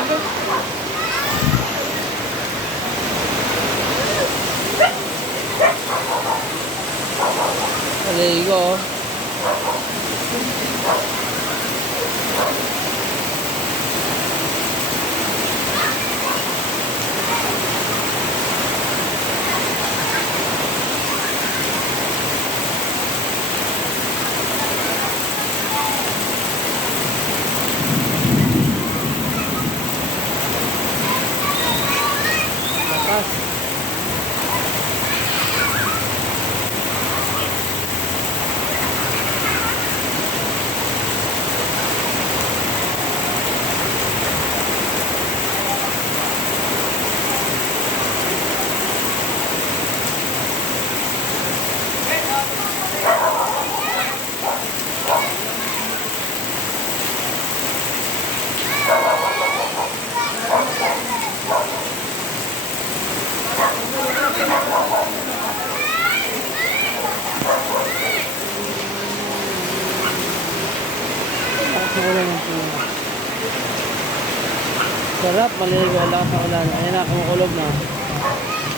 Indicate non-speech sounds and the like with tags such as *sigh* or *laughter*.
我哋呢個。*coughs* oh, *coughs* Yeah. gusto ko lang sarap, tuna. Sarap, maligo, lahat na ulan. Ayan ako, na, kumukulog na.